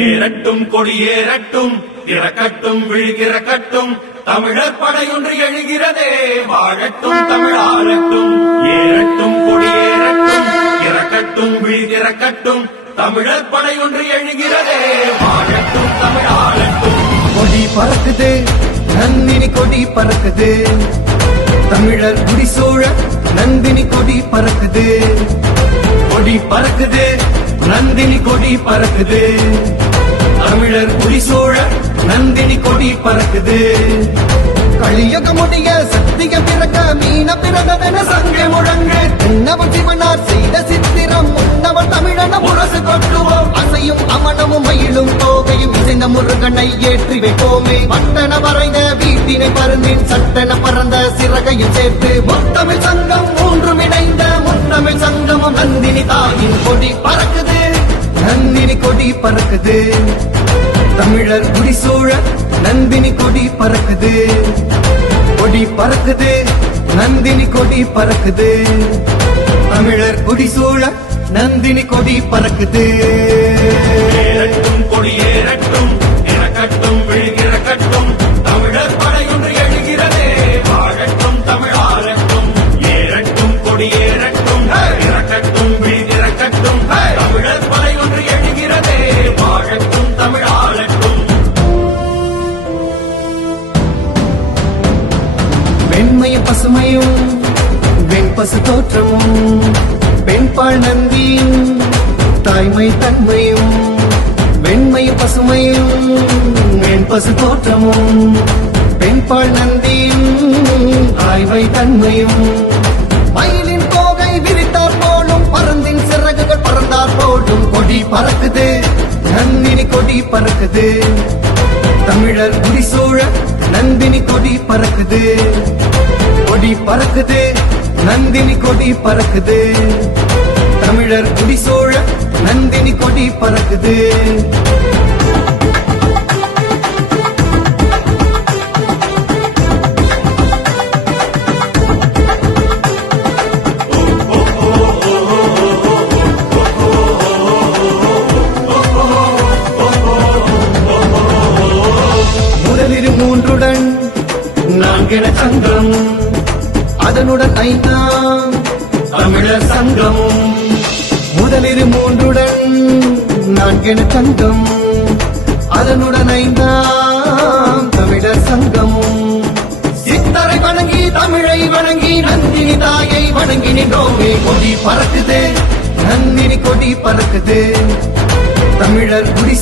ஏறட்டும் கொடியேறட்டும் இறக்கட்டும் விழுகிறக்கட்டும் தமிழர் படையொன்று எழுகிறதே வாழட்டும் தமிழாரட்டும். ஏறட்டும் கொடியேறட்டும் இறக்கட்டும் விழுகிறக்கட்டும் தமிழர் படையொன்று எழுகிறதே வாழட்டும் தமிழாரட்டும். கொடி பறக்குது நந்தினி கொடி பறக்குது, தமிழர் குடிசூழ நந்தினி கொடி பறக்குது. கொடி பறக்குது நந்தினி கொடி பறக்குது, தமிழர் குடிசூழ நந்தினி கொடி பறக்குது. களியக முடிய சத்திய பிறக்க மீன பிறகதன சங்க முழங்கு தென்னவன் சிவனார் செய்த சித்திரம் முன்னவன் தமிழன முரசு கொட்டுவோம். அசையும் அமனமும் மயிலும் தோகையும் இசைந்த முருகனை ஏற்றி வைப்போமே. பட்டன வரைந்த வீட்டினை பருந்தின் சட்டன பறந்த சிறகையும் சேர்த்து முத்தமிழ் சங்கம் மூன்றும் இணைந்த முத்தமிழ் சங்கமும் நந்தினி தாயின் கொடி பறக்குது. நந்தினி கொடி பறக்குது, தமிழர் குடிசூழ நந்தினி கொடி பறக்குது. கொடி பறக்குது நந்தினி கொடி பறக்குது, தமிழர் குடிசூழ நந்தினி கொடி பறக்குது. ஏறட்டும் கொடியேறட்டும் இறக்கட்டும் விழுகிறக்கட்டும் தமிழர் படையொன்று எழுகிறதே வாழட்டும் தமிழாரட்டும். ஏறட்டும் கொடியேறட்டும் இறக்கட்டும் விழுகிறக்கட்டும் தமிழர் படையொன்று எழுகிறதே வாழட்டும் தமிழாரட்டும். வெண்மையும் பசுமையும் வெண்பசு தோற்றமும் பெண்பால் நந்தியின் தாய்மை தன்மையும். வெண்மையும் பசுமையும் வெண்பசு தோற்றமும் பெண்பால் நந்தியின் தாய்மை தன்மையும். மயிலின் தோகை விரித்தார் போலும் பருந்தின் சிறகுகள் பறந்தார் போலும் கொடி பறக்குது நந்தினி கொடி பறக்குது. தமிழர் குடிசூழ நந்தினி கொடி பறக்குது. கொடி பறக்குது நந்தினி கொடி பறக்குது, தமிழர் குடிசூழ நந்தினி கொடி பறக்குது. முதலிரு மூன்றுடன் நான்கென சங்கம், அதனுடன் ஐந்தாம் தமிழர் சங்கமும். முதலிரு மூன்றுடன் நான்கென சங்கம், அதனுடன் ஐந்தாம் தமிழர் சங்கமும். சித்தரை வணங்கி தமிழை வணங்கி நந்தினி தாயை வணங்கி நின்றோமே. கொடி பறக்குது நந்தினி கொடி பறக்குது, தமிழர் குடி